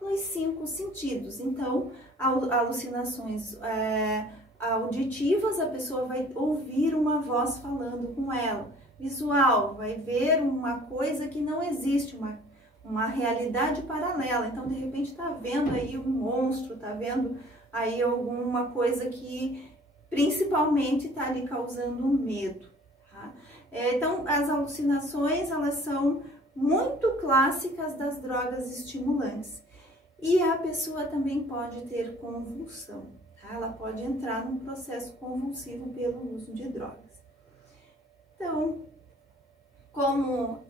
nos 5 sentidos. Então, alucinações auditivas, a pessoa vai ouvir uma voz falando com ela. Visual, vai ver uma coisa que não existe, uma realidade paralela. Então, de repente, tá vendo aí um monstro, tá vendo aí alguma coisa que principalmente tá lhe causando medo, tá? Então, as alucinações, elas são muito clássicas das drogas estimulantes. E a pessoa também pode ter convulsão, tá? Ela pode entrar num processo convulsivo pelo uso de drogas. Então, como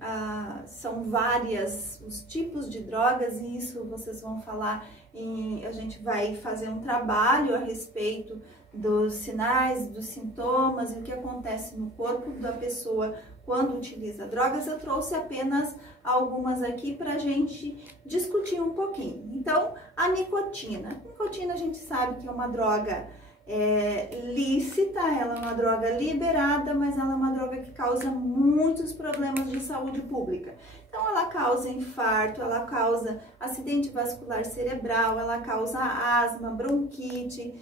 são várias os tipos de drogas, e isso vocês vão falar, a gente vai fazer um trabalho a respeito dos sinais, dos sintomas e o que acontece no corpo da pessoa quando utiliza drogas, eu trouxe apenas algumas aqui para a gente discutir um pouquinho. Então, a nicotina. A nicotina a gente sabe que é uma droga lícita, ela é uma droga liberada, mas ela é uma droga que causa muitos problemas de saúde pública. Então, ela causa infarto, ela causa acidente vascular cerebral, ela causa asma, bronquite,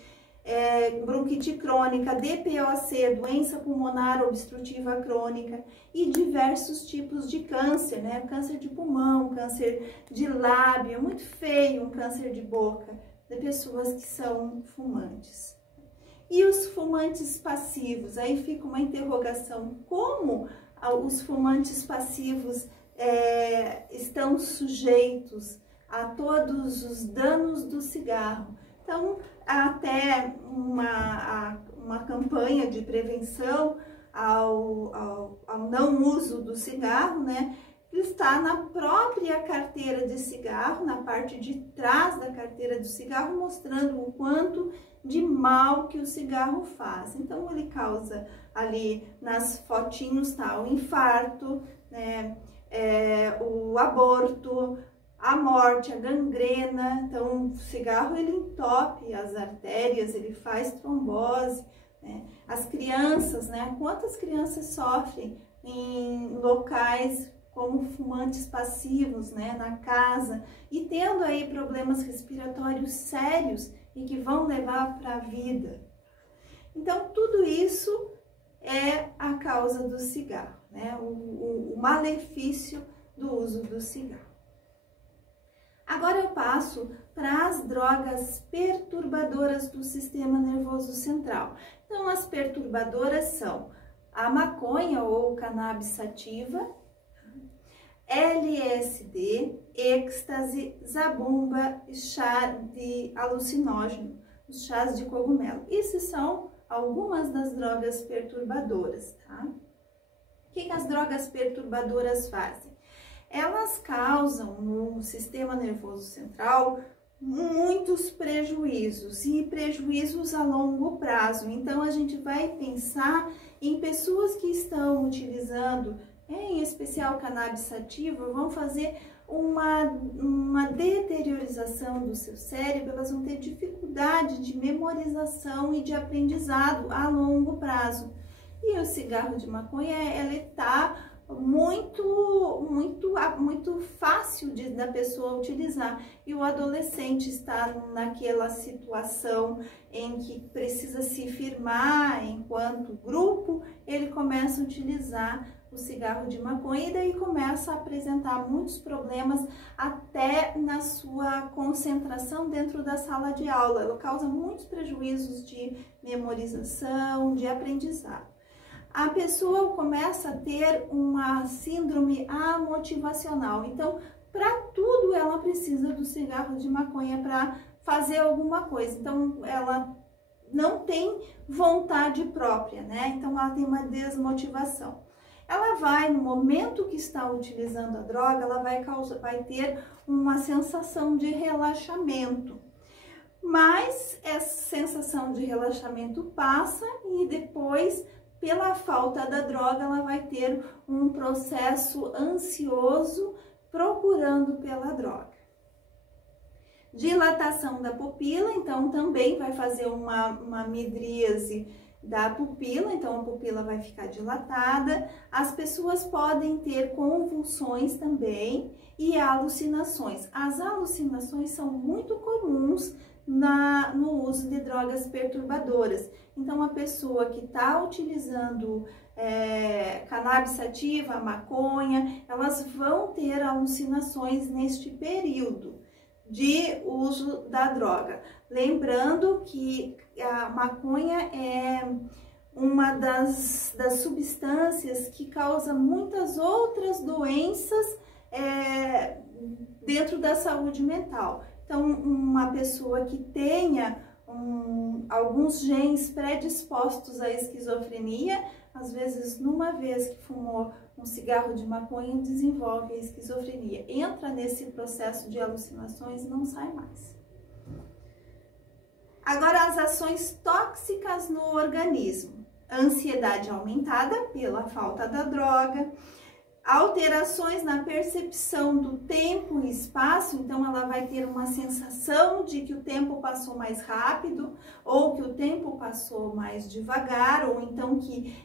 bronquite crônica, DPOC, doença pulmonar obstrutiva crônica e diversos tipos de câncer, né? Câncer de pulmão, câncer de lábio, muito feio, um câncer de boca, de pessoas que são fumantes. E os fumantes passivos, aí fica uma interrogação, como os fumantes passivos estão sujeitos a todos os danos do cigarro? Então, até uma campanha de prevenção ao não uso do cigarro, né? Está na própria carteira de cigarro, na parte de trás da carteira do cigarro, mostrando o quanto de mal que o cigarro faz. Então, ele causa ali nas fotinhos, tá, o infarto, né, o aborto, a morte, a gangrena. Então, o cigarro, ele entope as artérias, ele faz trombose, né? As crianças, né, quantas crianças sofrem em locais como fumantes passivos, né, na casa, e tendo aí problemas respiratórios sérios e que vão levar para a vida. Então, tudo isso é a causa do cigarro, né, o malefício do uso do cigarro. Agora eu passo para as drogas perturbadoras do sistema nervoso central. Então, as perturbadoras são a maconha ou cannabis sativa, LSD, êxtase, zabumba e chá de alucinógeno, os chás de cogumelo. Essas são algumas das drogas perturbadoras, tá? O que as drogas perturbadoras fazem? Elas causam no sistema nervoso central muitos prejuízos, e prejuízos a longo prazo. Então, a gente vai pensar em pessoas que estão utilizando, em especial cannabis sativa, vão fazer uma deteriorização do seu cérebro, elas vão ter dificuldade de memorização e de aprendizado a longo prazo. E o cigarro de maconha, ele tá muito fácil da pessoa utilizar, e o adolescente está naquela situação em que precisa se firmar enquanto grupo, ele começa a utilizar o cigarro de maconha e daí começa a apresentar muitos problemas até na sua concentração dentro da sala de aula. Ela causa muitos prejuízos de memorização, de aprendizado. A pessoa começa a ter uma síndrome amotivacional. Então, para tudo ela precisa do cigarro de maconha para fazer alguma coisa. Então, ela não tem vontade própria, né? Então, ela tem uma desmotivação. Ela vai, no momento que está utilizando a droga, ela vai ter uma sensação de relaxamento. Mas essa sensação de relaxamento passa e depois, pela falta da droga, ela vai ter um processo ansioso procurando pela droga. Dilatação da pupila, então também vai fazer uma midríase da pupila, então a pupila vai ficar dilatada. As pessoas podem ter convulsões também e alucinações. As alucinações são muito comuns no uso de drogas perturbadoras. Então, a pessoa que está utilizando cannabis sativa, maconha, elas vão ter alucinações neste período de uso da droga. Lembrando que a maconha é uma das substâncias que causa muitas outras doenças dentro da saúde mental. Então, uma pessoa que tenha alguns genes predispostos à esquizofrenia, às vezes, numa vez que fumou um cigarro de maconha, desenvolve a esquizofrenia. Entra nesse processo de alucinações e não sai mais. Agora, as ações tóxicas no organismo. Ansiedade aumentada pela falta da droga, alterações na percepção do tempo e espaço, então ela vai ter uma sensação de que o tempo passou mais rápido, ou que o tempo passou mais devagar, ou então que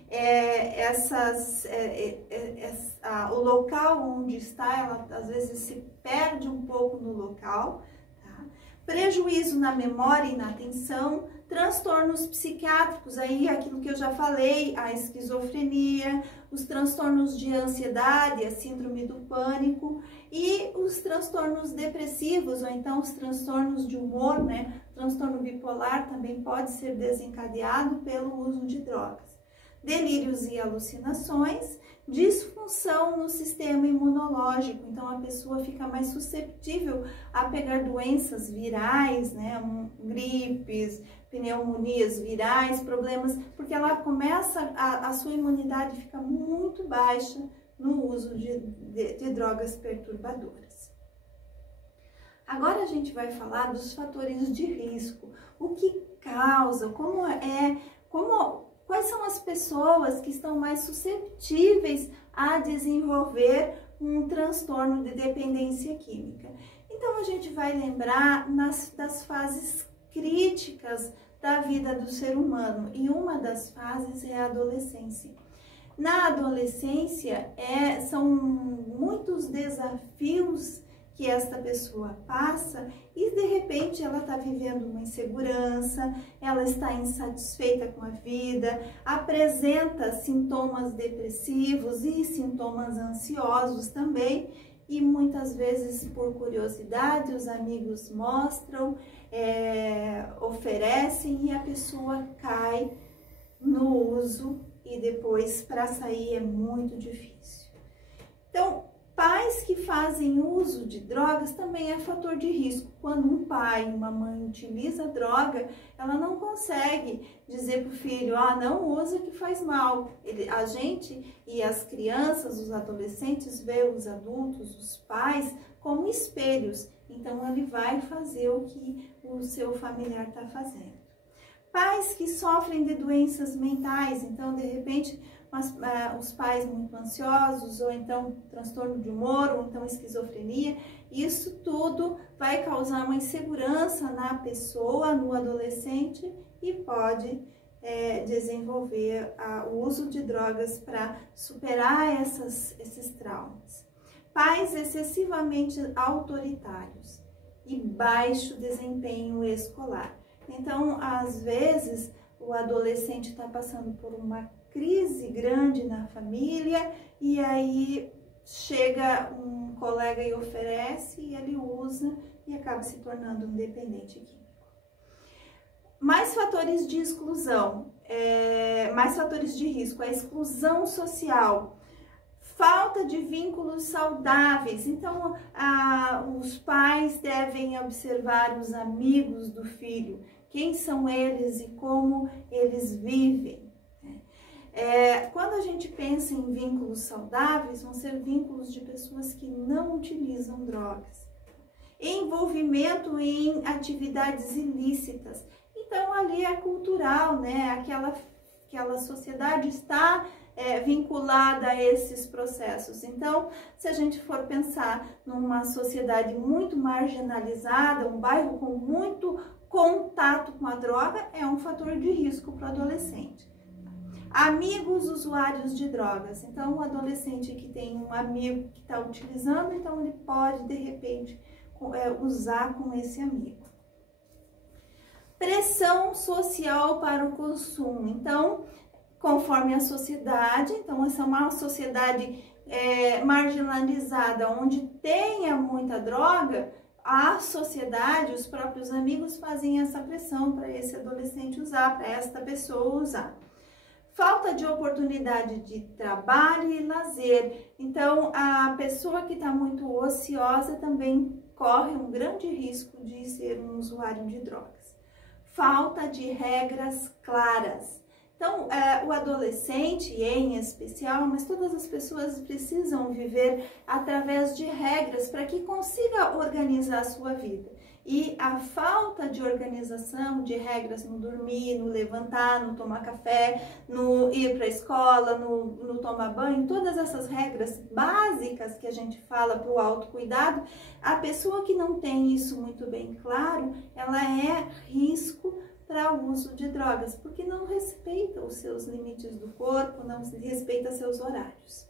o local onde está, ela às vezes se perde um pouco no local. Prejuízo na memória e na atenção, transtornos psiquiátricos, aí aquilo que eu já falei, a esquizofrenia, os transtornos de ansiedade, a síndrome do pânico e os transtornos depressivos, ou então os transtornos de humor, né? O transtorno bipolar também pode ser desencadeado pelo uso de drogas. Delírios e alucinações, disfunção no sistema imunológico, então a pessoa fica mais susceptível a pegar doenças virais, né, gripes, pneumonias virais, problemas, porque ela começa, a sua imunidade fica muito baixa no uso de drogas perturbadoras. Agora a gente vai falar dos fatores de risco, o que causa, quais são as pessoas que estão mais susceptíveis a desenvolver um transtorno de dependência química. Então, a gente vai lembrar das fases críticas da vida do ser humano, e uma das fases é a adolescência. Na adolescência, são muitos desafios que esta pessoa passa e de repente ela está vivendo uma insegurança, ela está insatisfeita com a vida, apresenta sintomas depressivos e sintomas ansiosos também, e muitas vezes por curiosidade os amigos mostram, oferecem e a pessoa cai no uso e depois para sair é muito difícil. Então, pais que fazem uso de drogas também é fator de risco. Quando um pai e uma mãe utiliza droga, ela não consegue dizer para o filho, não usa que faz mal. A gente e as crianças, os adolescentes, vê os adultos, os pais, como espelhos. Então, ele vai fazer o que o seu familiar está fazendo. Pais que sofrem de doenças mentais, então, de repente, os pais muito ansiosos, ou então transtorno de humor, ou então esquizofrenia, isso tudo vai causar uma insegurança na pessoa, no adolescente, e pode desenvolver o uso de drogas para superar esses traumas. Pais excessivamente autoritários e baixo desempenho escolar. Então, às vezes, o adolescente está passando por uma crise grande na família e aí chega um colega e oferece e ele usa e acaba se tornando um dependente químico. Mais fatores de exclusão, mais fatores de risco, a exclusão social, falta de vínculos saudáveis. Então, os pais devem observar os amigos do filho, quem são eles e como eles vivem. Quando a gente pensa em vínculos saudáveis, vão ser vínculos de pessoas que não utilizam drogas. Envolvimento em atividades ilícitas. Então, ali é cultural, né? Aquela sociedade está vinculada a esses processos. Então, se a gente for pensar numa sociedade muito marginalizada, um bairro com muito contato com a droga, é um fator de risco para o adolescente. Amigos usuários de drogas. Então, o adolescente que tem um amigo que está utilizando, então ele pode, de repente, usar com esse amigo. Pressão social para o consumo. Então, conforme a sociedade, então essa é uma sociedade marginalizada, onde tenha muita droga, a sociedade, os próprios amigos fazem essa pressão para esse adolescente usar, para esta pessoa usar. Falta de oportunidade de trabalho e lazer. Então, a pessoa que está muito ociosa também corre um grande risco de ser um usuário de drogas. Falta de regras claras. Então, o adolescente em especial, mas todas as pessoas precisam viver através de regras para que consiga organizar a sua vida. E a falta de organização, de regras no dormir, no levantar, no tomar café, no ir para a escola, no tomar banho, todas essas regras básicas que a gente fala para o autocuidado, a pessoa que não tem isso muito bem claro, ela é risco para o uso de drogas, porque não respeita os seus limites do corpo, não respeita seus horários.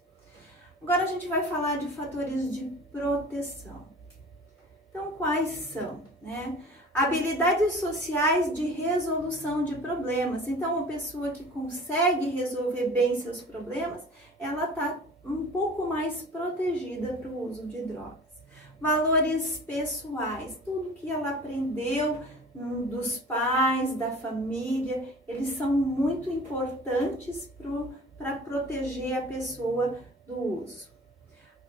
Agora a gente vai falar de fatores de proteção. Então, quais são, né? Habilidades sociais de resolução de problemas. Então, uma pessoa que consegue resolver bem seus problemas, ela está um pouco mais protegida para o uso de drogas. Valores pessoais, tudo que ela aprendeu dos pais, da família, eles são muito importantes para proteger a pessoa do uso.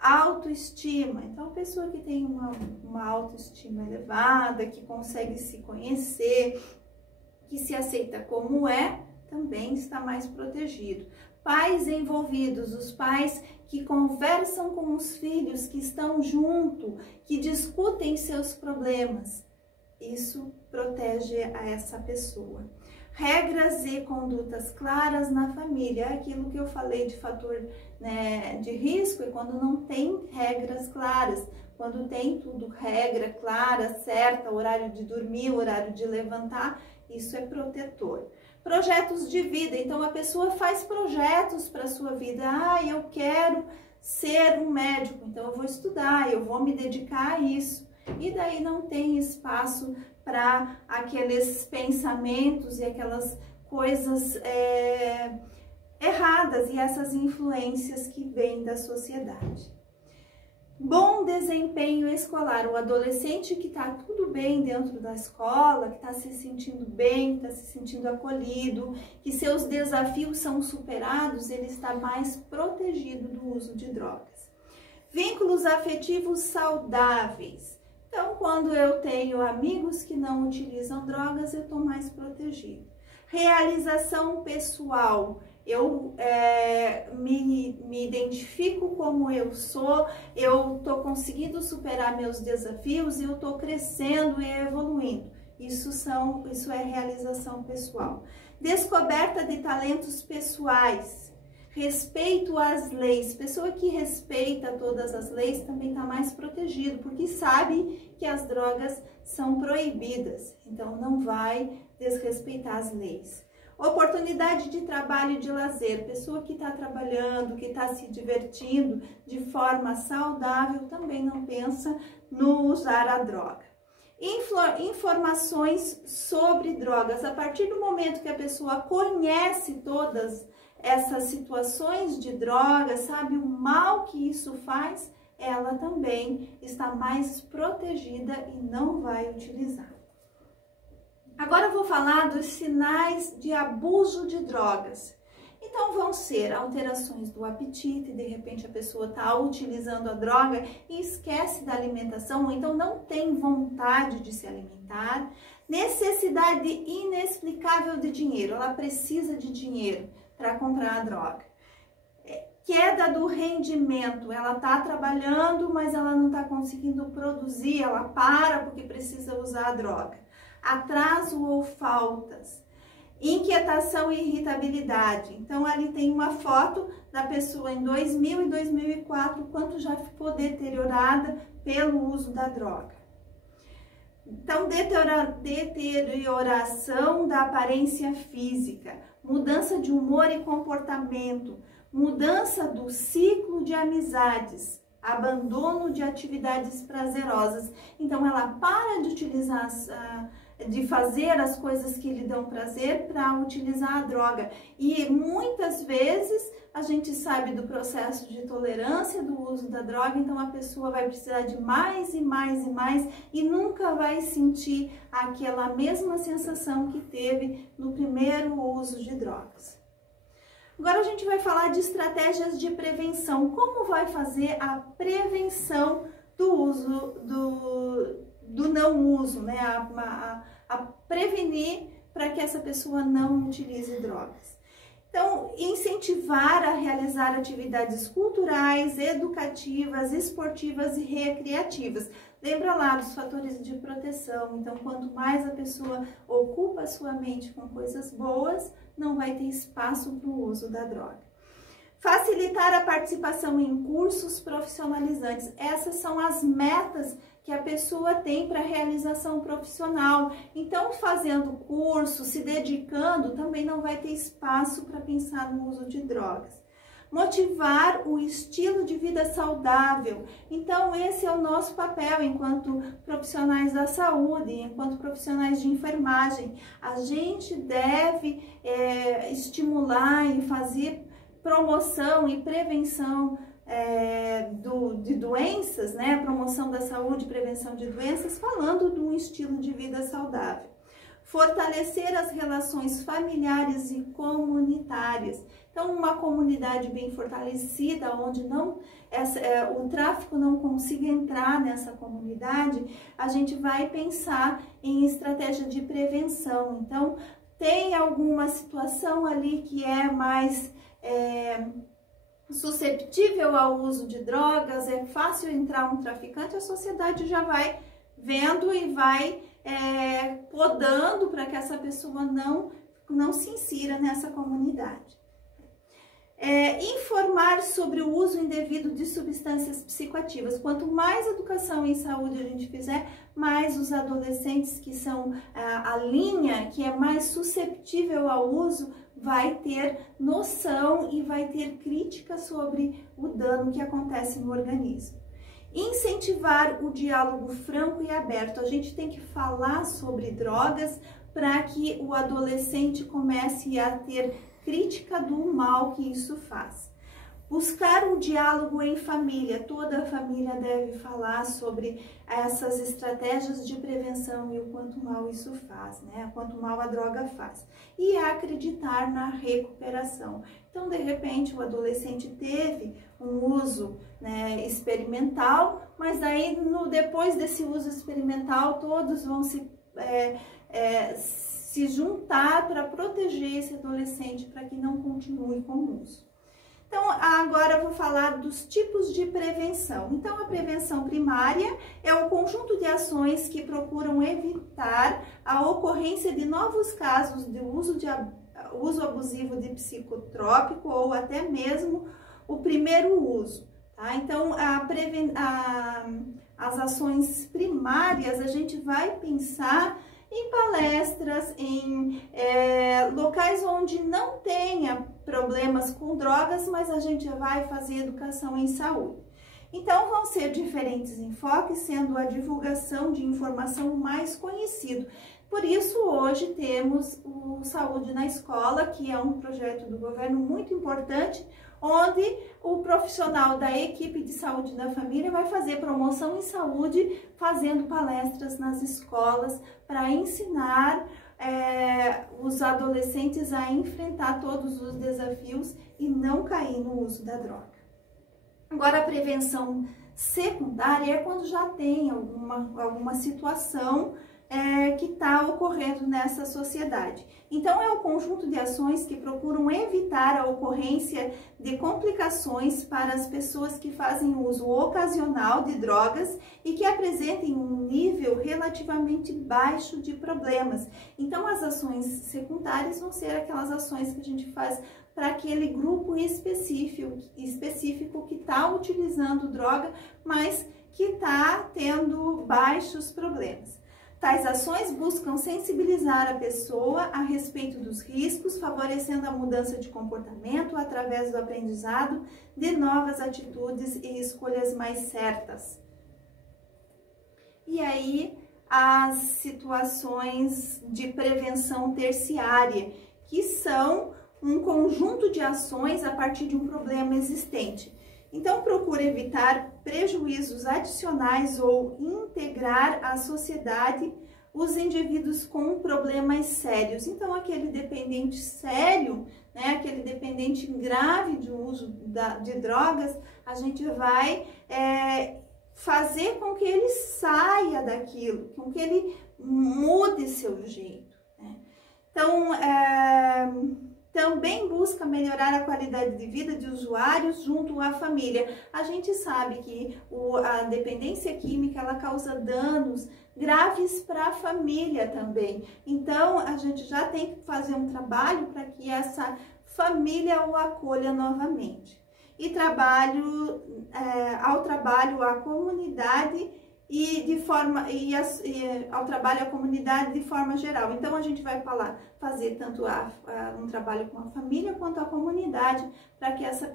Autoestima, então a pessoa que tem uma autoestima elevada, que consegue se conhecer, que se aceita como é, também está mais protegido. Pais envolvidos, os pais que conversam com os filhos, que estão junto, que discutem seus problemas, isso protege a essa pessoa. Regras e condutas claras na família, é aquilo que eu falei de fator, né, de risco, é quando não tem regras claras, quando tem tudo regra clara, certa, horário de dormir, horário de levantar, isso é protetor. Projetos de vida, então a pessoa faz projetos para a sua vida, eu quero ser um médico, então eu vou estudar, eu vou me dedicar a isso, e daí não tem espaço para aqueles pensamentos e aquelas coisas erradas e essas influências que vêm da sociedade. Bom desempenho escolar, o adolescente que está tudo bem dentro da escola, que está se sentindo bem, está se sentindo acolhido, que seus desafios são superados, ele está mais protegido do uso de drogas. Vínculos afetivos saudáveis. Então, quando eu tenho amigos que não utilizam drogas, eu estou mais protegido. Realização pessoal. Eu me identifico como eu sou, eu estou conseguindo superar meus desafios e eu estou crescendo e evoluindo. Isso é realização pessoal. Descoberta de talentos pessoais. Respeito às leis. Pessoa que respeita todas as leis também está mais protegido, porque sabe que as drogas são proibidas, então não vai desrespeitar as leis. Oportunidade de trabalho e de lazer. Pessoa que está trabalhando, que está se divertindo de forma saudável, também não pensa no usar a droga. Informações sobre drogas. A partir do momento que a pessoa conhece todas essas situações de drogas, sabe o mal que isso faz, ela também está mais protegida e não vai utilizar. Agora eu vou falar dos sinais de abuso de drogas. Então vão ser alterações do apetite, de repente a pessoa está utilizando a droga e esquece da alimentação, ou então não tem vontade de se alimentar. Necessidade inexplicável de dinheiro, ela precisa de dinheiro para comprar a droga. Queda do rendimento, ela está trabalhando, mas ela não está conseguindo produzir, ela para porque precisa usar a droga. Atraso ou faltas. Inquietação e irritabilidade. Então, ali tem uma foto da pessoa em 2000 e 2004, quanto já ficou deteriorada pelo uso da droga. Então, deterioração da aparência física, mudança de humor e comportamento, mudança do ciclo de amizades, abandono de atividades prazerosas. Então, ela para de utilizar, de fazer as coisas que lhe dão prazer para utilizar a droga. E muitas vezes a gente sabe do processo de tolerância do uso da droga, então a pessoa vai precisar de mais e mais e mais e nunca vai sentir aquela mesma sensação que teve no primeiro uso de drogas. Agora a gente vai falar de estratégias de prevenção. Como vai fazer a prevenção do uso, do não uso, né? A prevenir para que essa pessoa não utilize drogas. Então, incentivar a realizar atividades culturais, educativas, esportivas e recreativas. Lembra lá dos fatores de proteção. Então, quanto mais a pessoa ocupa a sua mente com coisas boas, não vai ter espaço para o uso da droga. Facilitar a participação em cursos profissionalizantes. Essas são as metas que a pessoa tem para a realização profissional. Então, fazendo curso, se dedicando, também não vai ter espaço para pensar no uso de drogas. Motivar o estilo de vida saudável. Então, esse é o nosso papel enquanto profissionais da saúde, enquanto profissionais de enfermagem. A gente deve estimular e fazer promoção e prevenção de doenças, né? Promoção da saúde e prevenção de doenças, falando de um estilo de vida saudável. Fortalecer as relações familiares e comunitárias. Então, uma comunidade bem fortalecida, onde o tráfico não consiga entrar nessa comunidade, a gente vai pensar em estratégia de prevenção. Então, tem alguma situação ali que é mais susceptível ao uso de drogas, é fácil entrar um traficante, a sociedade já vai vendo e vai podando para que essa pessoa não se insira nessa comunidade. Informar sobre o uso indevido de substâncias psicoativas. Quanto mais educação em saúde a gente fizer, mais os adolescentes, que são a linha que é mais susceptível ao uso, vai ter noção e vai ter crítica sobre o dano que acontece no organismo. Incentivar o diálogo franco e aberto. A gente tem que falar sobre drogas para que o adolescente comece a ter crítica do mal que isso faz. Buscar um diálogo em família. Toda a família deve falar sobre essas estratégias de prevenção e o quanto mal isso faz, né? O quanto mal a droga faz. E acreditar na recuperação. Então, de repente, o adolescente teve um uso, né, experimental, mas aí depois desse uso experimental, todos vão se juntar para proteger esse adolescente para que não continue com o uso. Então, agora eu vou falar dos tipos de prevenção. Então, a prevenção primária é um conjunto de ações que procuram evitar a ocorrência de novos casos de uso abusivo de psicotrópico ou até mesmo o primeiro uso. Tá? Então, as ações primárias, a gente vai pensar em palestras, em locais onde não tenha problemas com drogas, mas a gente vai fazer educação em saúde. Então, vão ser diferentes enfoques, sendo a divulgação de informação mais conhecido. Por isso, hoje temos o Saúde na Escola, que é um projeto do governo muito importante, onde o profissional da equipe de saúde da família vai fazer promoção em saúde, fazendo palestras nas escolas para ensinar os adolescentes a enfrentar todos os desafios e não cair no uso da droga. Agora, a prevenção secundária é quando já tem alguma situação que está ocorrendo nessa sociedade. Então, é o conjunto de ações que procuram evitar a ocorrência de complicações para as pessoas que fazem uso ocasional de drogas e que apresentem um nível relativamente baixo de problemas. Então, as ações secundárias vão ser aquelas ações que a gente faz para aquele grupo específico que está utilizando droga, mas que está tendo baixos problemas. Tais ações buscam sensibilizar a pessoa a respeito dos riscos, favorecendo a mudança de comportamento através do aprendizado de novas atitudes e escolhas mais certas. E aí, as situações de prevenção terciária, que são um conjunto de ações a partir de um problema existente. Então, procura evitar prejuízos adicionais ou integrar à sociedade os indivíduos com problemas sérios. Então, aquele dependente sério, né, aquele dependente grave de uso de drogas, a gente vai fazer com que ele saia daquilo, com que ele mude seu jeito, né? Então, também busca melhorar a qualidade de vida de usuários junto à família. A gente sabe que a dependência química, ela causa danos graves para a família também. Então, a gente já tem que fazer um trabalho para que essa família o acolha novamente. E ao trabalho à comunidade ao trabalho à comunidade de forma geral. Então, a gente vai fazer tanto um trabalho com a família quanto a comunidade, para que essa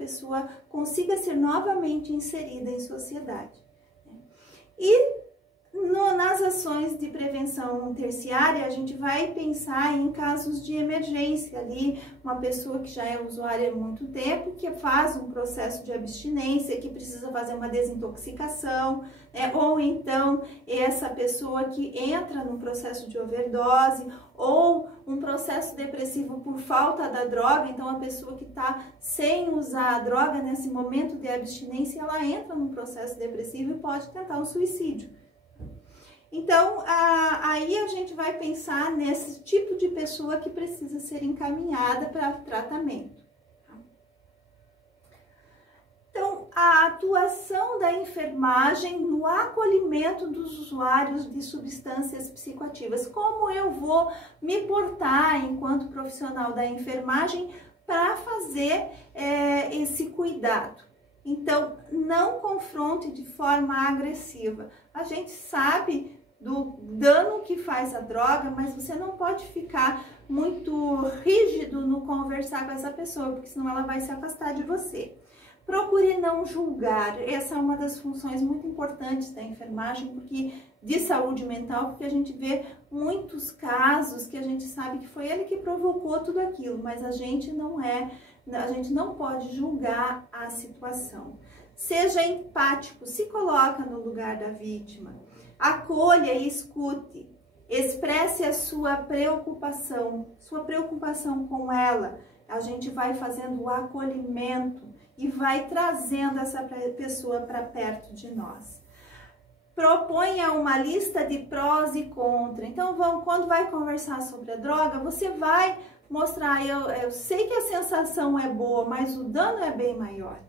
consiga ser novamente inserida em sociedade. E nas ações de prevenção terciária, a gente vai pensar em casos de emergência ali, uma pessoa que já é usuária há muito tempo, que faz um processo de abstinência, que precisa fazer uma desintoxicação, ou então essa pessoa que entra num processo de overdose, ou um processo depressivo por falta da droga. Então, a pessoa que está sem usar a droga nesse momento de abstinência, ela entra num processo depressivo e pode tentar o suicídio. Então, aí a gente vai pensar nesse tipo de pessoa que precisa ser encaminhada para tratamento. Então, a atuação da enfermagem no acolhimento dos usuários de substâncias psicoativas. Como eu vou me portar enquanto profissional da enfermagem para fazer esse cuidado? Então, não confronte de forma agressiva. A gente sabe do dano que faz a droga, mas você não pode ficar muito rígido no conversar com essa pessoa, porque senão ela vai se afastar de você. Procure não julgar. Essa é uma das funções muito importantes da enfermagem, de saúde mental, porque a gente vê muitos casos que a gente sabe que foi ele que provocou tudo aquilo, mas a gente não pode julgar a situação. Seja empático, se coloca no lugar da vítima, acolha e escute, expresse a sua preocupação com ela. A gente vai fazendo o acolhimento e vai trazendo essa pessoa para perto de nós. Proponha uma lista de prós e contra. Então, quando vai conversar sobre a droga, você vai mostrar, eu sei que a sensação é boa, mas o dano é bem maior.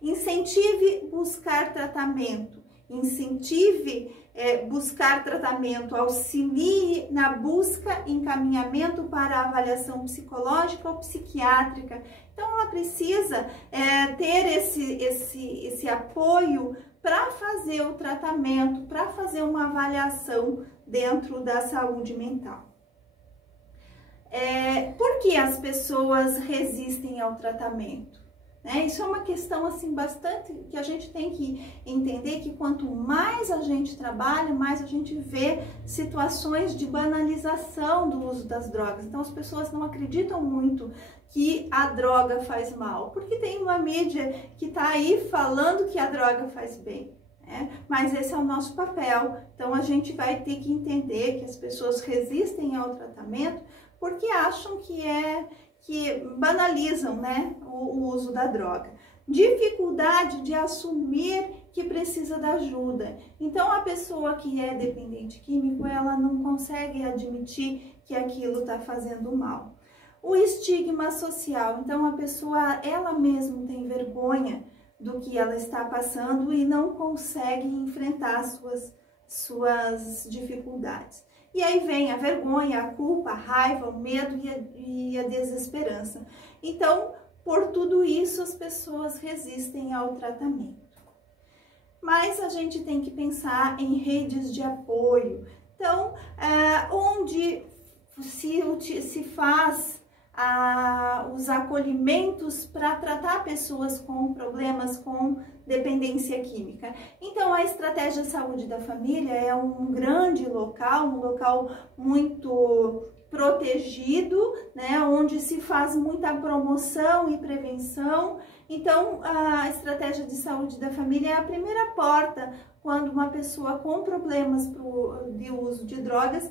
Incentive buscar tratamento. Buscar tratamento, auxilie na busca e encaminhamento para a avaliação psicológica ou psiquiátrica. Então, ela precisa ter esse apoio para fazer o tratamento, para fazer uma avaliação dentro da saúde mental. Por que as pessoas resistem ao tratamento? Isso é uma questão assim bastante que a gente tem que entender, que quanto mais a gente trabalha, mais a gente vê situações de banalização do uso das drogas. Então, as pessoas não acreditam muito que a droga faz mal, porque tem uma mídia que está aí falando que a droga faz bem, né? Mas esse é o nosso papel. Então, a gente vai ter que entender que as pessoas resistem ao tratamento porque acham que banalizam, né, o uso da droga. Dificuldade de assumir que precisa da ajuda. Então, a pessoa que é dependente químico, ela não consegue admitir que aquilo está fazendo mal. O estigma social. Então, a pessoa, ela mesma tem vergonha do que ela está passando e não consegue enfrentar suas dificuldades. E aí vem a vergonha, a culpa, a raiva, o medo e a desesperança. Então, por tudo isso, as pessoas resistem ao tratamento. Mas a gente tem que pensar em redes de apoio. Então, onde se faz os acolhimentos para tratar pessoas com problemas com dependência química. Então, a estratégia saúde da família é um grande local, um local muito protegido, né, onde se faz muita promoção e prevenção. Então, a estratégia de saúde da família é a primeira porta quando uma pessoa com problemas de uso de drogas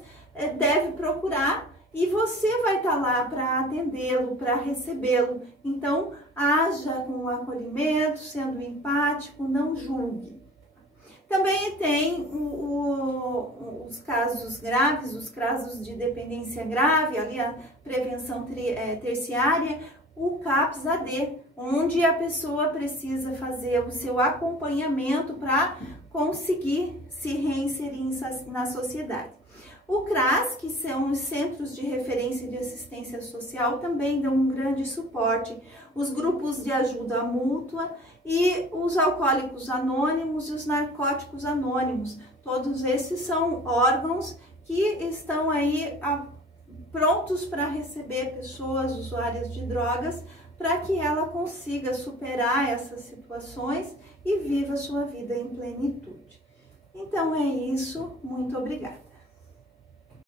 deve procurar, e você vai estar lá para atendê-lo, para recebê-lo. Então, haja com acolhimento, sendo empático, não julgue. Também tem os casos graves, os casos de dependência grave, ali a prevenção terciária, o CAPS-AD, onde a pessoa precisa fazer o seu acompanhamento para conseguir se reinserir na sociedade. O CRAS, que são os Centros de Referência de Assistência Social, também dão um grande suporte. Os grupos de ajuda mútua e os alcoólicos anônimos e os narcóticos anônimos. Todos esses são órgãos que estão aí prontos para receber pessoas usuárias de drogas, para que ela consiga superar essas situações e viva sua vida em plenitude. Então é isso, muito obrigada.